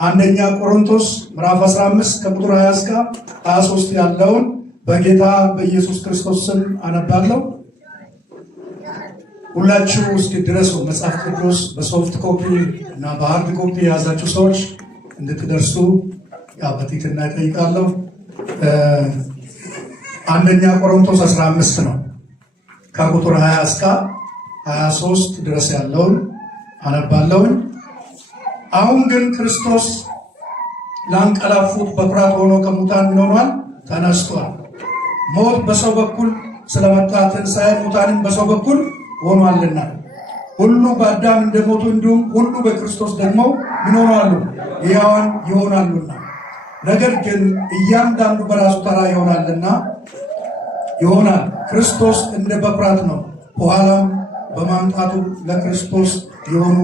አንደኛ ቆሮንቶስ ምዕራፍ 15 ከቁጥር 20 እስከ 23 ያለውን በጌታ በኢየሱስ ክርስቶስ ስም አነባለሁ። ሁላችሁ እስኪ ድረሱ። መጽሐፍ ቅዱስ በሶፍት ኮፒ እና በሃርድ ኮፒ የያዛችሁ ሰዎች እንድትደርሱ በትህትና እጠይቃለሁ። አንደኛ ቆሮንቶስ 15 ነው ከቁጥር 20 እስከ 23 ድረስ ያለውን አነባለሁ። አሁን ግን ክርስቶስ ላንቀላፉት በኩራት ሆኖ ከሙታን ምን ሆኗል? ተነስቷል። ሞት በሰው በኩል ስለመጣ ትንሣኤ ሙታንን በሰው በኩል ሆኗልና ሁሉ በአዳም እንደሞቱ እንዲሁም ሁሉ በክርስቶስ ደግሞ ምን ሆነዋል? ሕያዋን ይሆናሉና። ነገር ግን እያንዳንዱ በራሱ ተራ ይሆናል። ክርስቶስ እንደ በኩራት ነው፣ በኋላም በማምጣቱ ለክርስቶስ የሆኑ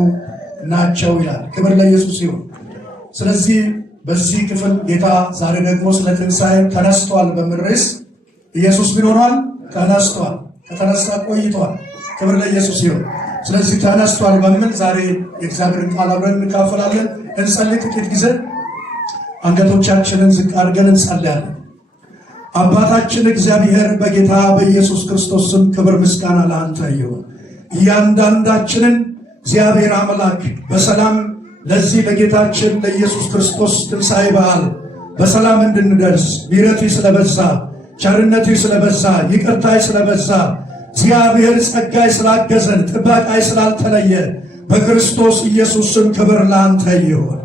ናቸው ይላል። ክብር ለኢየሱስ ይሁን። ስለዚህ በዚህ ክፍል ጌታ ዛሬ ደግሞ ስለ ትንሣኤ ተነስቷል በሚል ርዕስ ኢየሱስ ምን ሆኗል? ተነስቷል። ከተነሳ ቆይቷል። ክብር ለኢየሱስ ይሁን። ስለዚህ ተነስቷል በሚል ዛሬ የእግዚአብሔርን ቃል አብረን እንካፈላለን። እንጸልይ። ጥቂት ጊዜ አንገቶቻችንን ዝቅ አድርገን እንጸልያለን። አባታችን እግዚአብሔር በጌታ በኢየሱስ ክርስቶስ ስም ክብር ምስጋና ለአንተ ይሁን። እያንዳንዳችንን እግዚአብሔር አምላክ በሰላም ለዚህ ለጌታችን ለኢየሱስ ክርስቶስ ትንሣኤ በዓል በሰላም እንድንደርስ ምሕረትህ ስለበዛ፣ ቸርነትህ ስለበዛ፣ ይቅርታህ ስለበዛ፣ እግዚአብሔር ጸጋይ ስላገዘን፣ ጥበቃይ ስላልተለየ በክርስቶስ ኢየሱስ ስም ክብር ለአንተ ይሁን።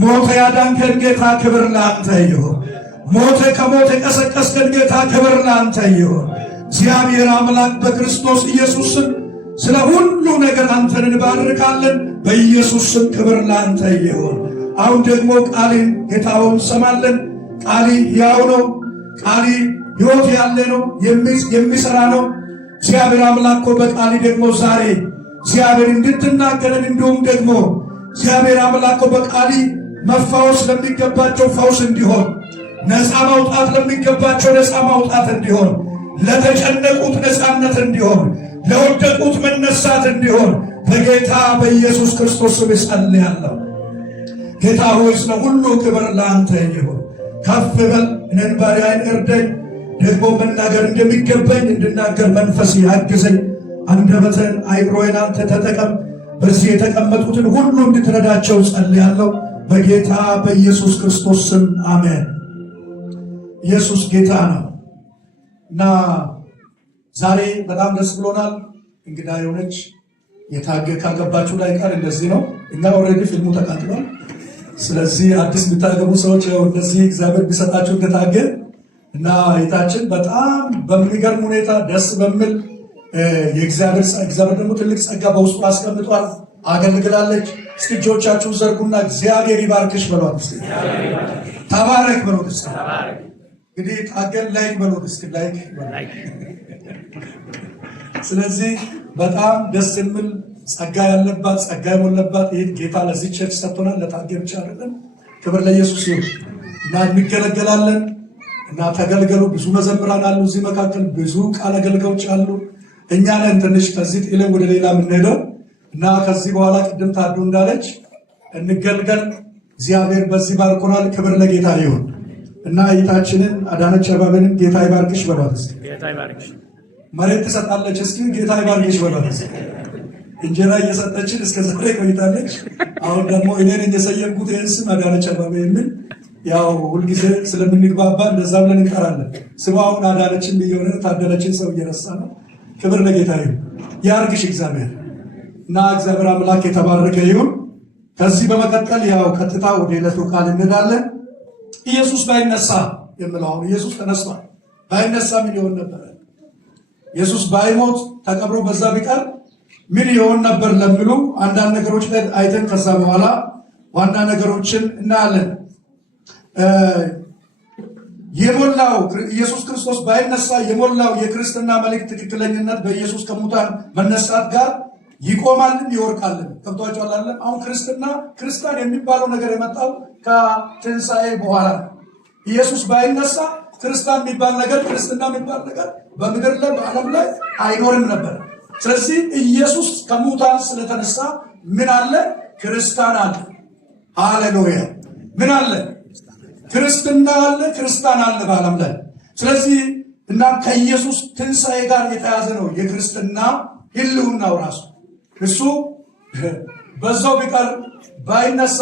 ሞተ ያዳንከን ጌታ ክብር ለአንተ ይሁን። ሞተ ከሞት የቀሰቀስከን ጌታ ክብር ለአንተ ይሁን። እግዚአብሔር አምላክ በክርስቶስ ኢየሱስ ስም ስለ ሁሉ ነገር አንተን እንባርካለን። በኢየሱስ ስም ክብር ለአንተ ይሁን። አሁን ደግሞ ቃልን ጌታውን እንሰማለን። ቃል ሕያው ነው። ቃል ሕይወት ያለ ነው፣ የሚሰራ ነው። እግዚአብሔር አምላክ በቃል ደግሞ ዛሬ እግዚአብሔር እንድትናገረን እንዲሁም ደግሞ እግዚአብሔር አምላክ በቃል መፋወስ ለሚገባቸው ፈውስ እንዲሆን፣ ነፃ ማውጣት ለሚገባቸው ነፃ ማውጣት እንዲሆን፣ ለተጨነቁት ነፃነት እንዲሆን፣ ለወደቁት መነሳት እንዲሆን በጌታ በኢየሱስ ክርስቶስ ስም ጸልያለሁ። ጌታ ሆይ ስለ ሁሉ ክብር ለአንተ ይሁን። ከፍ በል። እኔን ባሪያህን እርዳኝ፣ ደግሞ መናገር እንደሚገባኝ እንድናገር መንፈስ ያግዘኝ። አንደበትን አይምሮዬን አንተ ተጠቀም። በዚህ የተቀመጡትን ሁሉ እንድትረዳቸው ጸልያለሁ በጌታ በኢየሱስ ክርስቶስ ስም አሜን። ኢየሱስ ጌታ ነው እና ዛሬ በጣም ደስ ብሎናል። እንግዳ የሆነች የታገ ካገባችሁ ላይ ቃል እንደዚህ ነው። እኛ ኦልሬዲ ፊልሙ ተቃጥሏል። ስለዚህ አዲስ የምታገቡ ሰዎች እንደዚህ እግዚአብሔር ቢሰጣችሁ እንደታገ እና የታችን በጣም በሚገርም ሁኔታ ደስ በሚል እግዚአብሔር ደግሞ ትልቅ ጸጋ በውስጡ አስቀምጧል። አገልግላለች። እስኪ እጆቻችሁን ዘርጉና እግዚአብሔር ይባርክሽ በሏት። እስኪ ተባረክ በሏት። እስኪ እንግዲህ ታገል ላይክ በሏት። እስኪ ላይክ። ስለዚህ በጣም ደስ የሚል ጸጋ ያለባት ጸጋ የሞለባት ይህን ጌታ ለዚህ ቸርች ሰጥቶናል። ለታገ ብቻ አይደለም። ክብር ለኢየሱስ ይሁን እና እንገለገላለን እና ተገልገሉ። ብዙ መዘምራን አሉ እዚህ መካከል፣ ብዙ ቃል አገልጋዮች አሉ። እኛ ነን ትንሽ ከዚህ ጥለን ወደ ሌላ የምንሄደው እና ከዚህ በኋላ ቅድም ታዱ እንዳለች እንገልገል። እግዚአብሔር በዚህ ባርኮናል። ክብር ለጌታ ይሁን እና እይታችንን አዳነች አባበንን ጌታ ይባርክሽ በሏት። እስኪ ጌታ ይባርክሽ። መሬት ትሰጣለች። እስኪ ጌታ ይባርክሽ በሏት። እስኪ እንጀራ እየሰጠችን እስከ ዛሬ ቆይታለች። አሁን ደግሞ እኔን እየሰየምኩት ይህን ስም አዳነች አባበ የሚል ያው ሁልጊዜ ስለምንግባባ እንደዛ ብለን እንጠራለን። ስማውን አዳነችን ብየሆነ ታደለችን ሰው እየረሳ ነው። ክብር ለጌታ ይሁን። ያርግሽ እግዚአብሔር እና እግዚአብሔር አምላክ የተባረከ ይሁን። ከዚህ በመቀጠል ያው ቀጥታ ወደ ዕለቱ ቃል እንሄዳለን። ኢየሱስ ባይነሳ የምለው ኢየሱስ ተነስቷል። ባይነሳ ምን ይሆን ነበር? ኢየሱስ ባይሞት ተቀብሮ በዛ ቢቀር ምን ይሆን ነበር ለሚሉ አንዳንድ ነገሮች ላይ አይተን ከዛ በኋላ ዋና ነገሮችን እናያለን። የሞላው ኢየሱስ ክርስቶስ ባይነሳ የሞላው የክርስትና መልእክት ትክክለኝነት በኢየሱስ ከሙታን መነሳት ጋር ይቆማልን ይወርቃልን? ከብቷቸዋል አለ። አሁን ክርስቲያን የሚባለው ነገር የመጣው ከትንሣኤ በኋላ ኢየሱስ ባይነሳ ክርስቲያን የሚባል ነገር ክርስትና የሚባል ነገር በምድር ላይ በዓለም ላይ አይኖርም ነበር። ስለዚህ ኢየሱስ ከሙታን ስለተነሳ ምን አለ? ክርስቲያን አለ። ሃሌሉያ። ምን አለ? ክርስትና አለ፣ ክርስቲያን አለ በዓለም ላይ። ስለዚህ እና ከኢየሱስ ትንሣኤ ጋር የተያዘ ነው የክርስትና ህልውናው ራሱ። እሱ በዛው ቢቀር ባይነሳ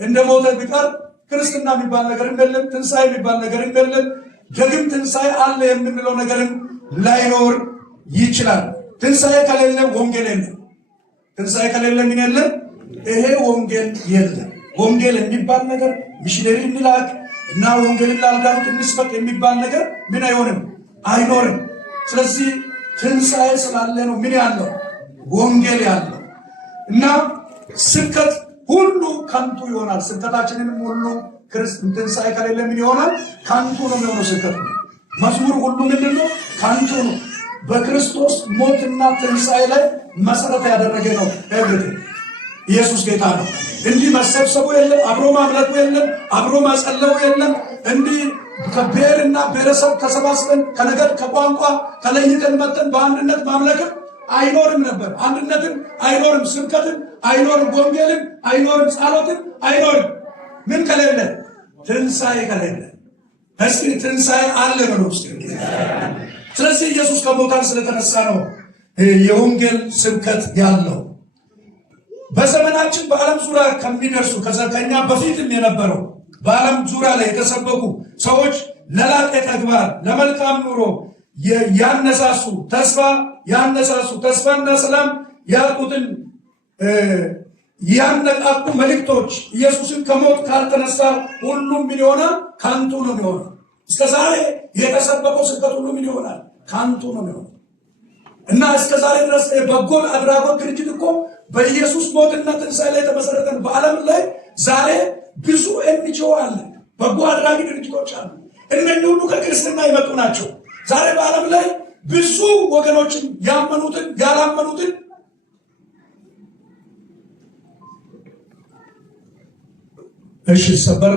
እንደ ሞተ ቢቀር ክርስትና የሚባል ነገር የለም፣ ትንሣኤ የሚባል ነገር የለም። ደግም ትንሣኤ አለ የምንለው ነገርም ላይኖር ይችላል። ትንሣኤ ከሌለ ወንጌል የለም። ትንሣኤ ከሌለ ምን የለም? ይሄ ወንጌል የለም። ወንጌል የሚባል ነገር ሚሽነሪ እንላክ እና ወንጌልን ላልዳኑት እንስበክ የሚባል ነገር ምን አይሆንም? አይኖርም። ስለዚህ ትንሣኤ ስላለ ነው ምን ያለው? ወንጌል ያለው እና ስብከት ሁሉ ከንቱ ይሆናል። ስብከታችንንም ሁሉ ትንሣኤ ከሌለ ምን ይሆናል? ከንቱ ነው የሚሆነው ስብከት። መዝሙር ሁሉ ምንድን ነው? ከንቱ ነው። በክርስቶስ ሞትና ትንሣኤ ላይ መሰረት ያደረገ ነው ኤቭሪቲንግ። ኢየሱስ ጌታ ነው። እንዲህ መሰብሰቡ የለም፣ አብሮ ማምለኩ የለም፣ አብሮ ማጸለቡ የለም። እንዲህ ከብሔርና ብሔረሰብ ተሰባስበን ከነገድ ከቋንቋ ተለይተን መጠን በአንድነት ማምለክም አይኖርም ነበር። አንድነትም አይኖርም፣ ስብከትም አይኖርም፣ ወንጌልም አይኖርም፣ ጸሎትም አይኖርም። ምን ከሌለ? ትንሣኤ ከሌለ። እስኪ ትንሣኤ አለ ነው ውስጥ። ስለዚህ ኢየሱስ ከሙታን ስለተነሳ ነው የወንጌል ስብከት ያለው። በዘመናችን በዓለም ዙሪያ ከሚደርሱ ከኛ በፊትም የነበረው በዓለም ዙሪያ ላይ የተሰበኩ ሰዎች ለላቀ ተግባር ለመልካም ኑሮ ያነሳሱ ተስፋና ሰላም ያጡትን ያነቃቁ መልእክቶች ኢየሱስን ከሞት ካልተነሳ ሁሉም ምን ይሆናል? ከንቱ ነው የሚሆነው። እስከ ዛሬ የተሰበከው ስብከት ሁሉ ምን ይሆናል? ከንቱ ነው የሚሆነው። እና እስከ ዛሬ ድረስ በጎ አድራጎት ድርጅት እኮ በኢየሱስ ሞትና ትንሣኤ ላይ የተመሰረተ ነው። በዓለም ላይ ዛሬ ብዙ ኤንጂኦ አለ፣ በጎ አድራጊ ድርጅቶች አሉ። እነኚህ ሁሉ ከክርስትና የመጡ ናቸው። ዛሬ በዓለም ላይ ብዙ ወገኖችን ያመኑትን ያላመኑትን እሺ ሰበር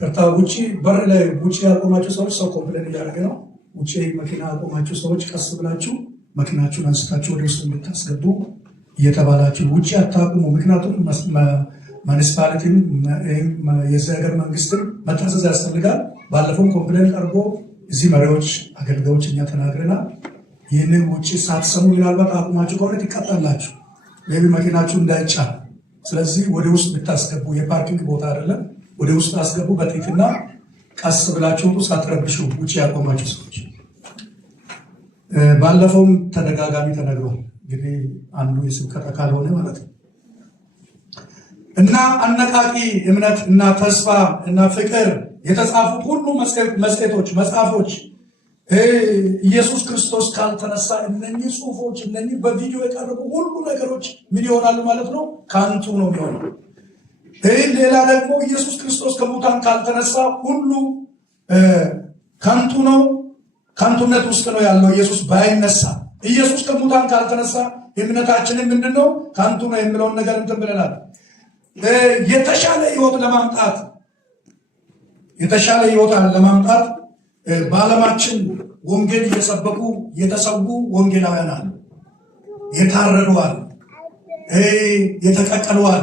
ከታ ውጪ በር ላይ ውጪ ያቆማችሁ ሰዎች ሰው ኮምፕሌን እያደረገ ነው። ውጪ መኪና ያቆማችሁ ሰዎች ቀስ ብላችሁ መኪናችሁን አንስታችሁ ወደ ውስጥ እንድታስገቡ እየተባላችሁ ውጪ አታቁሙ። ምክንያቱም ሙኒሲፓሊቲም የዚህ ሀገር መንግስትም መታዘዝ ያስፈልጋል። ባለፈው ኮምፕሌን ቀርቦ እዚህ መሪዎች አገልጋዮች እኛ ተናግረናል። ይህንን ውጪ ሳትሰሙ ምናልባት አቁማችሁ ከሆነ ትቀጣላችሁ። ሌቢ መኪናችሁ እንዳይጫን። ስለዚህ ወደ ውስጥ ብታስገቡ የፓርኪንግ ቦታ አይደለም፣ ወደ ውስጥ አስገቡ በጥቂትና ቀስ ብላችሁ ሳትረብሹ ውጪ ያቆማችሁ ሰዎች። ባለፈውም ተደጋጋሚ ተነግሯል። እንግዲህ አንዱ የስብከት አካል ሆነ ማለት ነው እና አነቃቂ እምነት እና ተስፋ እና ፍቅር የተጻፉት ሁሉ መጽሔቶች፣ መጽሐፎች ኢየሱስ ክርስቶስ ካልተነሳ እነኚህ ጽሁፎች እነኚህ በቪዲዮ የቀረቡ ሁሉ ነገሮች ምን ይሆናሉ ማለት ነው? ከንቱ ነው የሚሆነው። ሌላ ደግሞ ኢየሱስ ክርስቶስ ከሙታን ካልተነሳ ሁሉ ከንቱ ነው፣ ከንቱነት ውስጥ ነው ያለው። ኢየሱስ ባይነሳ ኢየሱስ ከሙታን ካልተነሳ እምነታችንን ምንድነው? ከንቱ ነው የሚለውን ነገር እንትን ብለናል። የተሻለ ህይወት ለማምጣት በዓለማችን ወንጌል እየሰበኩ የተሰዉ ወንጌላውያን አሉ። የታረዱዋል፣ የተቀቀሉዋል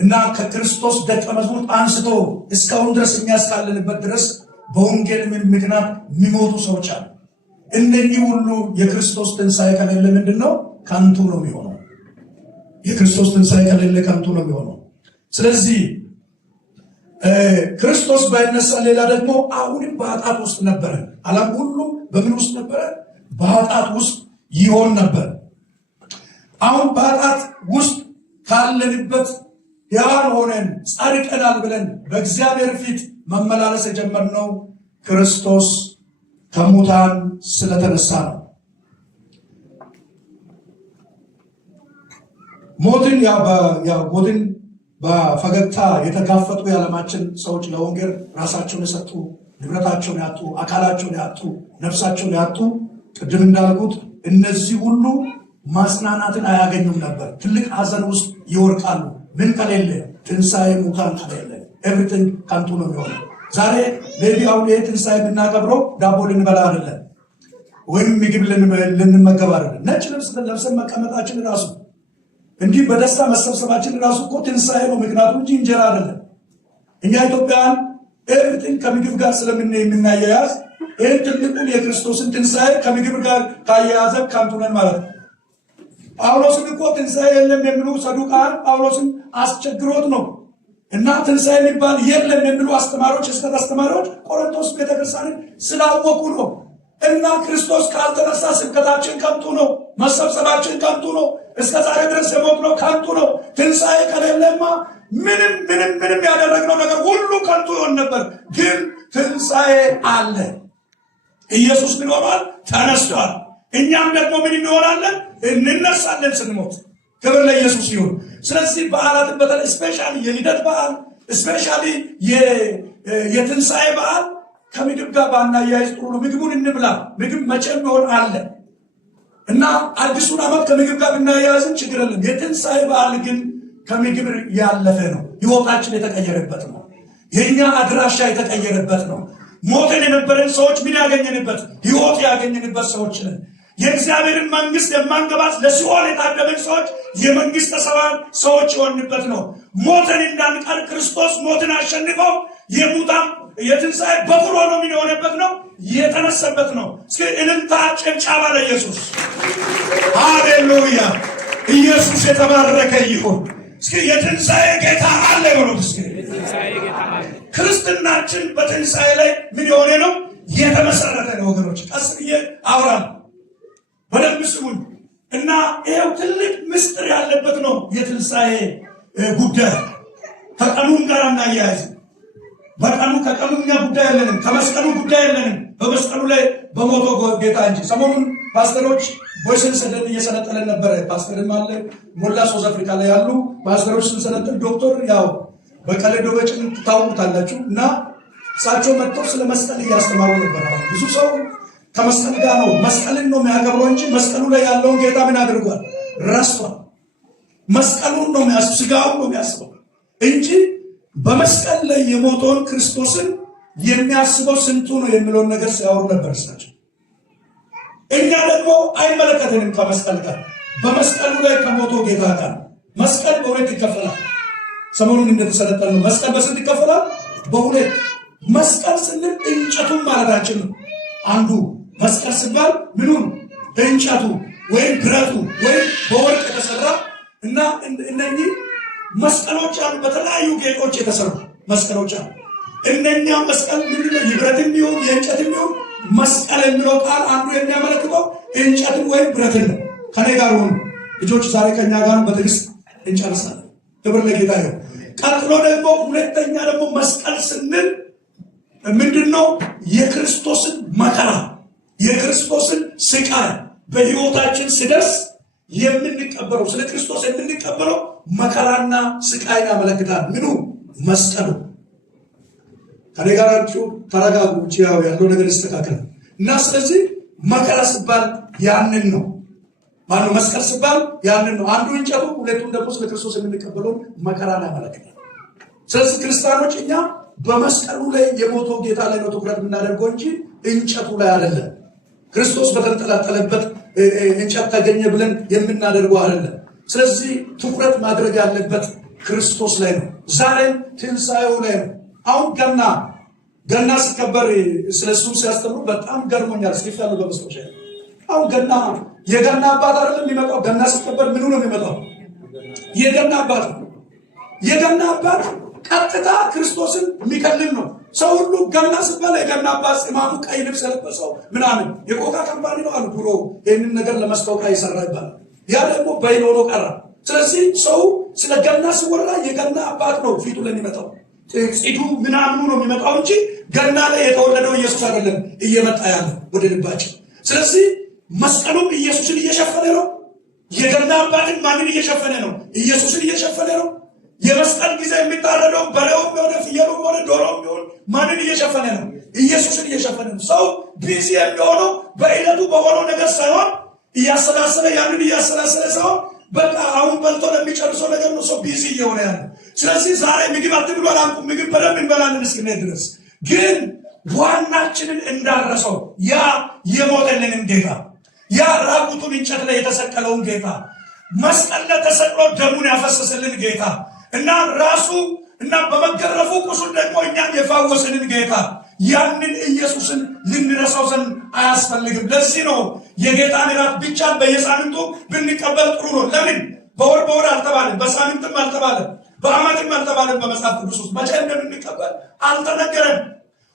እና ከክርስቶስ ደቀ መዝሙር አንስቶ እስካሁን ድረስ የሚያስካልንበት ድረስ በወንጌል ምክንያት የሚሞቱ ሰዎች አሉ። እነኚህ ሁሉ የክርስቶስ ትንሣኤ ከሌለ ምንድነው? ከንቱ ነው የሚሆነው። የክርስቶስ ትንሣኤ ከሌለ ከንቱ ነው የሚሆነው። ስለዚህ ክርስቶስ ባይነሳ ሌላ ደግሞ አሁንም በኃጢአት ውስጥ ነበረ። ዓለም ሁሉ በምን ውስጥ ነበረ? በኃጢአት ውስጥ ይሆን ነበር። አሁን በኃጢአት ውስጥ ካለንበት ሕያዋን ሆነን ጸድቀናል ብለን በእግዚአብሔር ፊት መመላለስ የጀመርነው ክርስቶስ ከሙታን ስለተነሳ ነው። ሞትን በፈገግታ የተጋፈጡ የዓለማችን ሰዎች ለወንጌል ራሳቸውን የሰጡ፣ ንብረታቸውን ያጡ፣ አካላቸውን ያጡ፣ ነፍሳቸውን ያጡ፣ ቅድም እንዳልኩት እነዚህ ሁሉ ማጽናናትን አያገኙም ነበር። ትልቅ ሐዘን ውስጥ ይወርቃሉ። ምን ከሌለ? ትንሣኤ ሙታን ከሌለ ኤቭሪቲንግ ከንቱ ነው የሚሆነው። ዛሬ ሌቢ አሁን ይህ ትንሣኤ ብናከብረው ዳቦ ልንበላ አይደለም፣ ወይም ምግብ ልንመገብ አይደለም። ነጭ ልብስ ለብሰን መቀመጣችን ራሱ እንዲህ በደስታ መሰብሰባችን ራሱ እኮ ትንሣኤ ነው ምክንያቱም እንጂ እንጀራ አይደለም። እኛ ኢትዮጵያን ኤቭሪቲንግ ከምግብ ጋር የምናያያዝ ይህን ትልቁን የክርስቶስን ትንሣኤ ከምግብ ጋር ካያያዘ ከንቱ ነን ማለት ነው። ጳውሎስን እኮ ትንሣኤ የለም የሚሉ ሰዱቃን ጳውሎስን አስቸግሮት ነው እና ትንሣኤ የሚባል የለም የሚሉ አስተማሪዎች የስህተት አስተማሪዎች ቆሮንቶስ ቤተክርስቲያንን ስላወቁ ነው። እና ክርስቶስ ካልተነሳ ስብከታችን ከንቱ ነው፣ መሰብሰባችን ከንቱ ነው፣ እስከ ዛሬ ድረስ የሞትነው ከንቱ ነው። ትንሣኤ ከሌለማ ምንም ያደረግነው ነገር ሁሉ ከንቱ ይሆን ነበር። ግን ትንሣኤ አለ። ኢየሱስ ምን ሆኗል? ተነስቷል። እኛም ደግሞ ምን እንሆናለን? እንነሳለን ስንሞት። ክብር ለኢየሱስ ይሁን። ስለዚህ በዓላትን በተለይ ስፔሻሊ የልደት በዓል ስፔሻሊ የትንሣኤ በዓል ከምግብ ጋር ባናያይዝ ጥሩ ነው። ምግቡን እንብላ። ምግብ መቼም ቢሆን አለ እና አዲሱን ዓመት ከምግብ ጋር ብናያይዝም ችግር የለም። የትንሣኤ በዓል ግን ከምግብ ያለፈ ነው። ሕይወታችን የተቀየረበት ነው። የእኛ አድራሻ የተቀየረበት ነው። ሞተን የነበረን ሰዎች ምን ያገኘንበት? ሕይወት ያገኘንበት ሰዎች ነን። የእግዚአብሔርን መንግስት የማንገባት ለሲኦል የታደመን ሰዎች የመንግስተ ሰማያት ሰዎች የሆንበት ነው። ሞተን እንዳንቀር ክርስቶስ ሞትን አሸንፈው የሙታን የትንሣኤ በኩር ሆኖ ምን የሆነበት ነው? የተነሰበት ነው። እስኪ እልልታ ጭብጨባ ለኢየሱስ። ሃሌሉያ! ኢየሱስ የተባረከ ይሁን። እስኪ የትንሣኤ ጌታ አለ በሉት። እስኪ ክርስትናችን በትንሣኤ ላይ ምን የሆነ ነው? የተመሰረተ ነው። ወገኖች ቀስ ብዬ አውራለሁ፣ በደንብ ስሙኝ እና ይሄው ትልቅ ምስጢር ያለበት ነው የትንሣኤ ጉዳይ። ከቀኑም ጋር እናያይዝ። በቀኑ ከቀኑኛ ጉዳይ የለንም፣ ከመስቀሉ ጉዳይ የለንም። በመስቀሉ ላይ በሞቶ ጌታ እንጂ። ሰሞኑን ፓስተሮች ቦይስን ሰደን እየሰለጠለን ነበረ። ፓስተርም አለ ሞላ ሳውዝ አፍሪካ ላይ ያሉ ፓስተሮች ስንሰለጥን ዶክተር ያው በቀለዶ በጭን ታውቁታላችሁ እና እሳቸው መጥተው ስለ መስቀል እያስተማሩ ነበር። ብዙ ሰው ከመስቀል ጋር ነው መስቀልን ነው የሚያከብረው እንጂ መስቀሉ ላይ ያለውን ጌታ ምን አድርጓል? ረስቷል። መስቀሉን ነው የሚያስበው፣ ስጋውን ነው የሚያስበው እንጂ በመስቀል ላይ የሞተውን ክርስቶስን የሚያስበው ስንቱ ነው የሚለውን ነገር ሲያወሩ ነበር እሳቸው። እኛ ደግሞ አይመለከተንም ከመስቀል ጋር። በመስቀሉ ላይ ከሞተው ጌታ ጋር መስቀል በሁለት ይከፈላል። ሰሞኑን እንደተሰለጠን ነው። መስቀል በስንት ይከፈላል? በሁለት። መስቀል ስንል እንጨቱን ማለታችን ነው። አንዱ መስቀል ሲባል ምኑን? እንጨቱ ወይም ብረቱ ወይም በወርቅ የተሰራ እና እነኚህ መስቀሎች አሉ። በተለያዩ ጌጦች የተሰሩ መስቀሎች አሉ። እነኛ መስቀል ምንድነው? የብረትም ይሁን የእንጨትም ይሁን መስቀል የሚለው ቃል አንዱ የሚያመለክተው እንጨትን ወይም ብረትን ነው። ከኔ ጋር ሆኑ ልጆች፣ ዛሬ ከኛ ጋር በትዕግስት እንጨርሳለን። ክብር ለጌታ ይሁን። ቀጥሎ ደግሞ ሁለተኛ ደግሞ መስቀል ስንል ምንድነው? የክርስቶስን መከራ የክርስቶስን ስቃይ በሕይወታችን ሲደርስ የምንቀበለው ስለ ክርስቶስ የምንቀበለው መከራና ስቃይን ያመለክታል። ምኑ? መስቀሉ። ከኔ ጋራችሁ ተረጋጉ። ያው ያለው ነገር ይስተካከል እና ስለዚህ መከራ ሲባል ያንን ነው። ማነው? መስቀል ሲባል ያንን ነው። አንዱ እንጨቱ፣ ሁለቱም ደግሞ ስለ ክርስቶስ የምንቀበለው መከራን ያመለክታል። ስለዚህ ክርስቲያኖች እኛ በመስቀሉ ላይ የሞተው ጌታ ላይ ነው ትኩረት የምናደርገው እንጂ እንጨቱ ላይ አይደለም። ክርስቶስ በተንጠለጠለበት እንጨት ተገኘ ብለን የምናደርገው አይደለም። ስለዚህ ትኩረት ማድረግ ያለበት ክርስቶስ ላይ ነው። ዛሬም ትንሣኤው ላይ ነው። አሁን ገና ሲከበር ስለሱ ሲያስተምሩ በጣም ገርሞኛል። ስሊፍ ያለው በመስሎሻ አሁን የገና አባት አይደለም የሚመጣው። ገና ሲከበር ምኑ ነው የሚመጣው? የገና አባት ነው። የገና አባት ቀጥታ ክርስቶስን የሚከልል ነው። ሰው ሁሉ ገና ሲባል የገና አባት ጽማሙ ቀይ ልብስ የለበሰው ምናምን የኮካ ካምፓኒ ነው አሉ ድሮ። ይህንን ነገር ለማስታወቂያ ይሰራ ይባላል። ያ ደግሞ በይኖሮ ቀራ። ስለዚህ ሰው ስለ ገና ሲወራ የገና አባት ነው ፊቱ ላይ የሚመጣው። ጽዱ ምናምኑ ነው የሚመጣው እንጂ ገና ላይ የተወለደው ኢየሱስ አይደለም እየመጣ ያለ ወደ ልባችን። ስለዚህ መስቀሉም ኢየሱስን እየሸፈነ ነው። የገና አባትን ማንን እየሸፈነ ነው? ኢየሱስን እየሸፈነ ነው። የመስቀል ጊዜ የሚታረደው በሬውም ሆነ ፍየሉም ሆነ ዶሮም ሆነ ማንን እየሸፈነ ነው? ኢየሱስን እየሸፈነ ነው። ሰው ቢዚ የሚሆነው በዕለቱ በሆነው ነገር ሳይሆን እያሰላሰለ ያንን እያሰላሰለ ሳይሆን በቃ አሁን በልቶ ለሚጨርሰው ነገር ነው ሰው ቢዚ እየሆነ ያለ። ስለዚህ ዛሬ ምግብ አትብሉ አላልኩም። ምግብ በደንብ እንበላለን እስክንሄድ ድረስ። ግን ዋናችንን እንዳረሰው ያ የሞተልንን ጌታ፣ ያ ራቁቱን እንጨት ላይ የተሰቀለውን ጌታ፣ መስቀል ላይ ተሰቅሎ ደሙን ያፈሰሰልን ጌታ እና ራሱ እና በመገረፉ ቁስል ደግሞ እኛን የፋወሰልን ጌታ ያንን ኢየሱስን ልንረሳው ዘንድ አያስፈልግም። ለዚህ ነው የጌታን እራት ብቻ በየሳምንቱ ብንቀበል ጥሩ ነው። ለምን? በወር አልተባለም፣ በሳምንትም አልተባለም፣ በዓመትም አልተባለም። በመጽሐፍ ቅዱስ ውስጥ መቼ እንደምንቀበል አልተነገረም።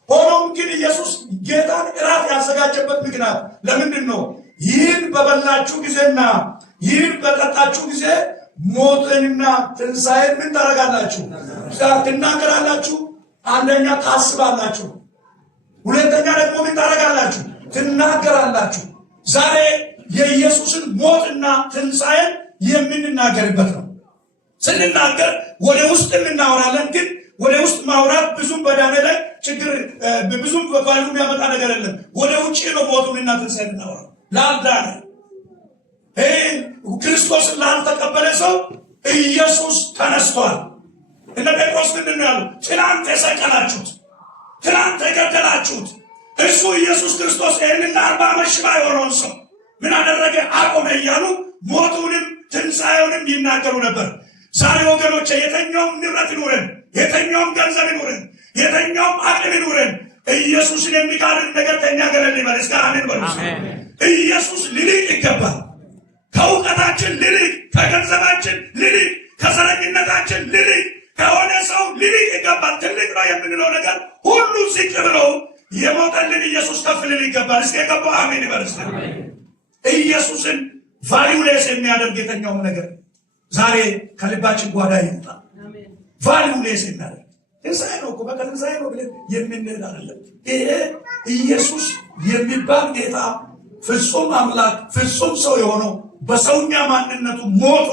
ሆኖም ግን ኢየሱስ ጌታን እራት ያዘጋጀበት ምክንያት ለምንድን ነው? ይህን በበላችሁ ጊዜና ይህን በጠጣችሁ ጊዜ ሞትንና ትንሣኤን ምን ታደርጋላችሁ? ትናገራላችሁ። አንደኛ ታስባላችሁ፣ ሁለተኛ ደግሞ ምን ታደርጋላችሁ? ትናገራላችሁ። ዛሬ የኢየሱስን ሞትና ትንሣኤን የምንናገርበት ነው። ስንናገር ወደ ውስጥ እናወራለን። ግን ወደ ውስጥ ማውራት ብዙም በዳነ ላይ ችግር ብዙም በባሉ የሚያመጣ ነገር የለም። ወደ ውጭ ነው ሞቱንና ትንሣኤን እናወራለን። ላልዳነ ክርስቶስን ላልተቀበለ ሰው ኢየሱስ ተነስቷል። እነ ጴጥሮስ ምንድን ነው ያሉ? ትናንት የሰቀላችሁት፣ ትናንት የገደላችሁት እሱ ኢየሱስ ክርስቶስ ይህንን 40 ዓመት ሽባ የሆነውን ሰው ምን አደረገ? አቆመ እያሉ ሞቱንም ትንሣኤውንም ይናገሩ ነበር። ዛሬ ወገኖቼ የተኛውም ንብረት ይኑረን፣ የተኛውም ገንዘብ ይኑረን፣ የተኛውም አቅም ይኑረን፣ ኢየሱስን የሚካድን ነገር ከእኛ ገለል ይበል። እስከ አሜን በሉ። ኢየሱስ ሊልቅ ይገባል። ከእውቀታችን ሊልቅ፣ ከገንዘባችን ሊልቅ፣ ከዘረኝነታችን ሊልቅ፣ ከሆነ ሰው ሊልቅ ይገባል። ትልቅ ነው የምንለው ነገር ሁሉ ዝቅ ብሎ የሞተልን ኢየሱስ ከፍ ሊል ይገባል። እስከ የገባው አሜን ይበል። ኢየሱስን ቫሊውሌስ የሚያደርግ የተኛውም ነገር ዛሬ ከልባችን ጓዳ ይምጣ። ቫሊውሌስ የሚያደርግ ትንሣኤ ነው እኮ በቃ ትንሣኤ ነው ብለን የምንሄድ አይደለም። ይሄ ኢየሱስ የሚባል ጌታ ፍጹም አምላክ ፍጹም ሰው የሆነው በሰውኛ ማንነቱ ሞቶ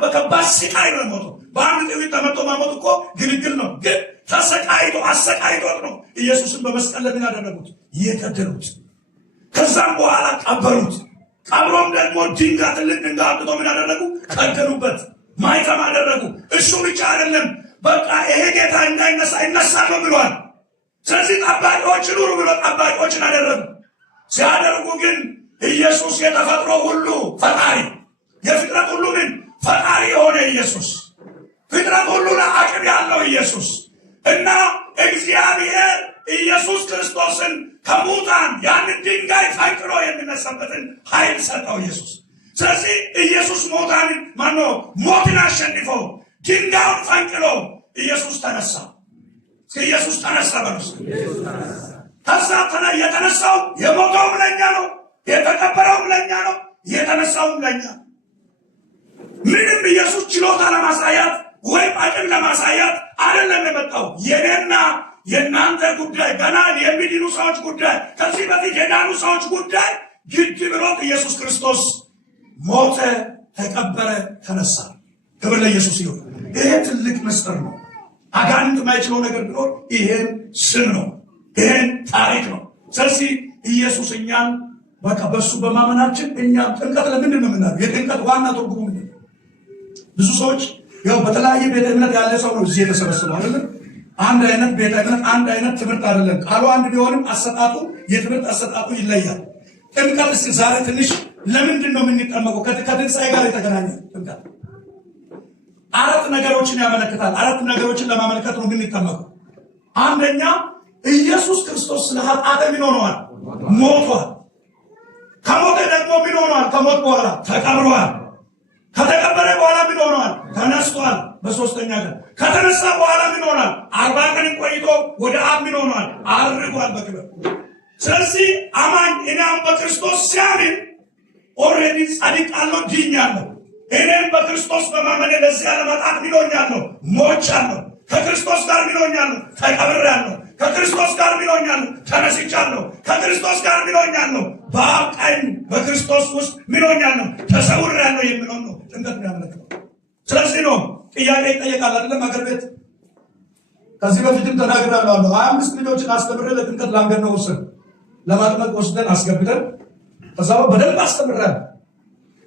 በከባድ ስቃይ ነው የሞተው። በአንድ ጥይት ተመቶ ማሞት እኮ ግልግል ነው። ግን ተሰቃይቶ አሰቃይቶት ነው ኢየሱስን በመስቀል ላይ ምን ያደረጉት? የገደሉት። ከዛም በኋላ ቀበሩት። ቀብሮም ደግሞ ድንጋይ ትልቅ ድንጋይ አውጥቶ ምን ያደረጉ? ቀደሉበት፣ ማይተም አደረጉ። እሱ ብቻ አይደለም፣ በቃ ይሄ ጌታ እንዳይነሳ ይነሳል ብሏል። ስለዚህ ጠባቂዎች ኑሩ ብሎ ጠባቂዎችን አደረጉ። ሲያደርጉ ግን ኢየሱስ የተፈጥሮ ሁሉ ፈጣሪ፣ የፍጥረት ሁሉ ምን ፈጣሪ የሆነ ኢየሱስ፣ ፍጥረት ሁሉ አቅም ያለው ኢየሱስ እና እግዚአብሔር ኢየሱስ ክርስቶስን ከሙታን ያንን ድንጋይ ፈንቅሎ የሚነሳበትን ኃይል ሰጠው ኢየሱስ። ስለዚህ ኢየሱስ ሞትን አሸንፎ ድንጋዩን ፈንቅሎ ኢየሱስ ተነሳ። ኢየሱስ ተነሳ በርሱ ከዛ የተነሳው የሞተውም ለኛ ነው፣ የተቀበረውም ለኛ ነው፣ የተነሳውም ለኛ። ምንም ኢየሱስ ችሎታ ለማሳያት ወይም አቅም ለማሳያት አይደለም የመጣው። የኔና የእናንተ ጉዳይ፣ ገና የሚድኑ ሰዎች ጉዳይ፣ ከዚህ በፊት የዳኑ ሰዎች ጉዳይ ግድ ብሎት ኢየሱስ ክርስቶስ ሞተ፣ ተቀበረ፣ ተነሳ። ክብር ለኢየሱስ ይሁን። ይሄ ትልቅ ምስጢር ነው። አጋንንት የማይችለው ነገር ቢኖር ይሄን ስም ነው፣ ይሄን ታሪክ ነው። ስለዚህ ኢየሱስ እኛን በቃ በሱ በማመናችን እኛም ጥምቀት ለምንድን ነው የምናደርገው? የጥምቀት ዋና ትርጉሙ ምንድን ነው? ብዙ ሰዎች ያው በተለያየ ቤተ እምነት ያለ ሰው ነው እዚህ የተሰበሰበው አይደለም። አንድ አይነት ቤተ እምነት አንድ አይነት ትምህርት አይደለም። ቃሉ አንድ ቢሆንም አሰጣጡ የትምህርት አሰጣጡ ይለያል። ጥምቀት እስቲ ዛሬ ትንሽ ለምንድን ነው የምንጠመቀው? ከትንሣኤ ጋር የተገናኘ ጥምቀት 4 ነገሮችን ያመለክታል። 4 ነገሮችን ለማመልከት ነው የምንጠመቀው። አንደኛ ኢየሱስ ክርስቶስ ስለ ኃጢአት ምን ሆነዋል? ሞቷል። ከሞተ ደግሞ ምን ሆነዋል? ከሞት በኋላ ተቀብሯል። ከተቀበረ በኋላ ምን ሆነዋል? ተነስቷል። በሶስተኛ ቀን ከተነሳ በኋላ ምን ሆኗል? 40 ቀን ቆይቶ ወደ አብ ምን ሆኗል? አርጓል በክብር። ስለዚህ አማኝ እኔም በክርስቶስ ሲያምን ኦልሬዲ ጸድቃለሁ፣ ድኛለሁ። እኔም በክርስቶስ በማመኔ ለዚህ ዓለም ኃጢአት ምን ሆኛለሁ? ሞቻለሁ። ከክርስቶስ ጋር ምን ሆኛለሁ? ተቀብሬያለሁ። ከክርስቶስ ጋር ምን ሆኛለሁ? ተነስቻለሁ። ከክርስቶስ ጋር ምን ሆኛለሁ? በአብ ቀኝ በክርስቶስ ውስጥ ምን ሆኛለሁ? ተሰውሬያለሁ የሚለው ነው ጥምቀት የሚያመለክተው። ስለዚህ ነው ጥያቄ ይጠየቃል አይደለም? አገር ቤት ከዚህ በፊትም ተናግራለሁ። 25 ልጆችን አስተምሬ ለጥምቀት ላንገድ ነው ወሰን ለማጥመቅ ወስደን አስገብተን ከዛ በደንብ አስተምረን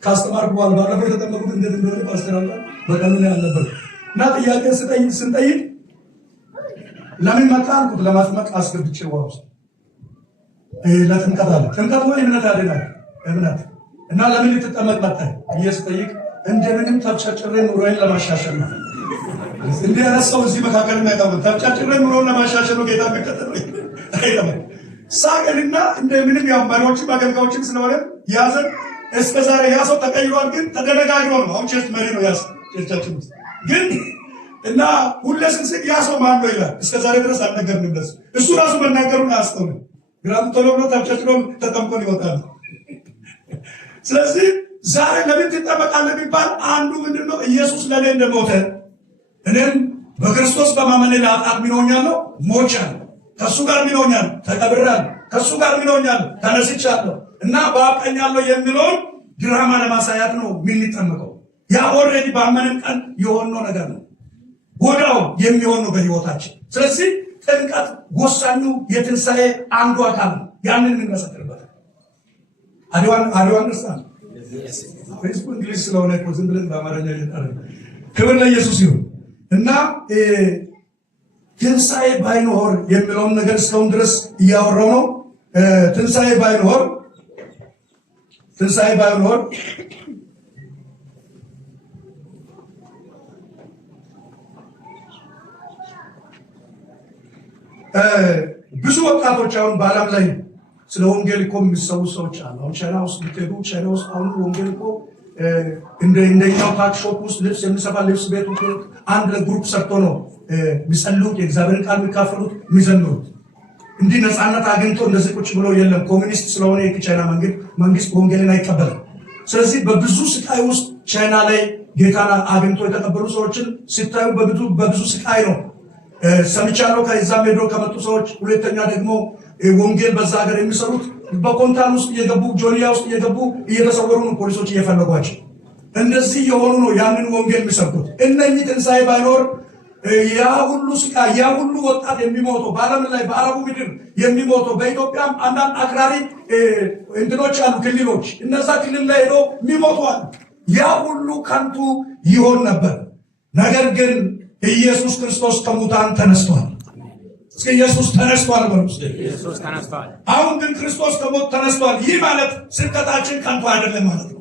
ካስተማርኩ በኋላ ባለፈው የተጠመቁት እንዴት እንደሆነ ፓስተራላ በቀኑ ላይ አልነበረ እና ጥያቄ ስንጠይቅ ለምን መጣ አልኩት። ለማጥመቅ አስገብቼ ዋውስ ለጥምቀት አለ። ጥምቀት ወይ እምነት አይደለም። እምነት እና ለምን ልትጠመቅ መጣህ ብዬ ስጠይቅ እንደምንም ተብጨርጭሬ ኑሮዬን ለማሻሻል ነው። እንዲህ ያነሳው እዚህ መካከል የሚያቀርብ ተብጨርጭሬ ኑሮን ለማሻሻል ነው ጌታ የሚከተል አይደለም። ሳቀንና እንደምንም ያው መሪዎችም አገልጋዮችም ስለሆነ ያዘን እስከ ዛሬ ያ ሰው ተቀይሯል፣ ግን ተደነጋግሮ ነው። አሁን ቸርች መሪ ነው ያስ ቸርቻችን ግን እና ሁሌ ስንስቅ ያ ሰው ማን ነው ይላል። እስከ ዛሬ ድረስ አልነገርንም ለሱ። እሱ ራሱ መናገሩን አያስተውልም። ግራም ቶሎ ብሎ ተብጨርጭሮ ተጠምቆ ይወጣል። ስለዚህ ዛሬ ለምን ትጠመቃለህ ቢባል አንዱ ምንድነው? ኢየሱስ ለኔ እንደሞተ እኔም በክርስቶስ በማመኔ ለኃጢአት ምኖኛለሁ፣ ሞቻለሁ። ከሱ ጋር ምኖኛለሁ፣ ተቀብሬአለሁ። ከሱ ጋር ምኖኛለሁ፣ ተነስቻለሁ እና በአብ ቀኝ አለሁ የሚለውን ድራማ ለማሳያት ነው የምንጠመቀው። ያ ኦልሬዲ ባመንን ቀን የሆነው ነገር ነው፣ ወዲያው የሚሆን ነው በህይወታችን። ስለዚህ ጥምቀት ወሳኙ የትንሣኤ አንዱ አካል ነው። ያንን የምንመሰክርበት አዲዋን ደስታ ፌስቡ እንግሊዝ ስለሆነ እኮ ዝም ብለን በአማርኛ ይጠራ። ክብር ለኢየሱስ ይሁን እና ትንሣኤ ባይኖር የሚለውን ነገር እስካሁን ድረስ እያወራው ነው። ትንሣኤ ባይኖር ብዙ ወጣቶች አሁን በዓለም ላይ ስለ ወንጌል እኮ የሚሰሩ ሰዎች አሉ። አሁን ቻይና ውስጥ ብትሄዱ ቻይና ውስጥ አሁን ወንጌል እኮ እንደኛው ታክሾፕ ውስጥ ልብስ የሚሰፋ ልብስ ቤት አንድ ለግሩፕ ሰርቶ ነው የሚጸልዩት፣ የእግዚአብሔርን ቃል የሚካፈሉት፣ የሚዘምሩት። እንዲህ ነፃነት አግኝቶ እንደዚህ ቁጭ ብሎ የለም። ኮሚኒስት ስለሆነ የቻይና መንግስት ወንጌልን አይቀበልም። ስለዚህ በብዙ ስቃይ ውስጥ ቻይና ላይ ጌታን አግኝቶ የተቀበሉ ሰዎችን ሲታዩ በብዙ ስቃይ ነው ሰምቻለሁ። ከዛም ሄዶ ከመጡ ሰዎች ሁለተኛ ደግሞ ወንጌል በዛ ሀገር የሚሰሩት በኮንታን ውስጥ እየገቡ ጆሊያ ውስጥ እየገቡ እየተሰወሩ ነው ፖሊሶች እየፈለጓቸው። እንደዚህ የሆኑ ነው ያንን ወንጌል የሚሰብኩት። እነኚህ ትንሣኤ ባይኖር ያ ሁሉ ስቃይ ያ ሁሉ ወጣት የሚሞተው በዓለም ላይ በአረቡ ምድር የሚሞተው በኢትዮጵያም አንዳንድ አክራሪ እንትኖች አሉ ክልሎች፣ እነዛ ክልል ላይ ሄዶ የሚሞተዋል። ያ ሁሉ ከንቱ ይሆን ነበር። ነገር ግን ኢየሱስ ክርስቶስ ከሙታን ተነስቷል። እስኪ ኢየሱስ ተነስቷል በሉ። ኢየሱስ ተነስቷል። አሁን ግን ክርስቶስ ከሞት ተነስቷል። ይህ ማለት ስብከታችን ከንቱ አይደለም ማለት ነው።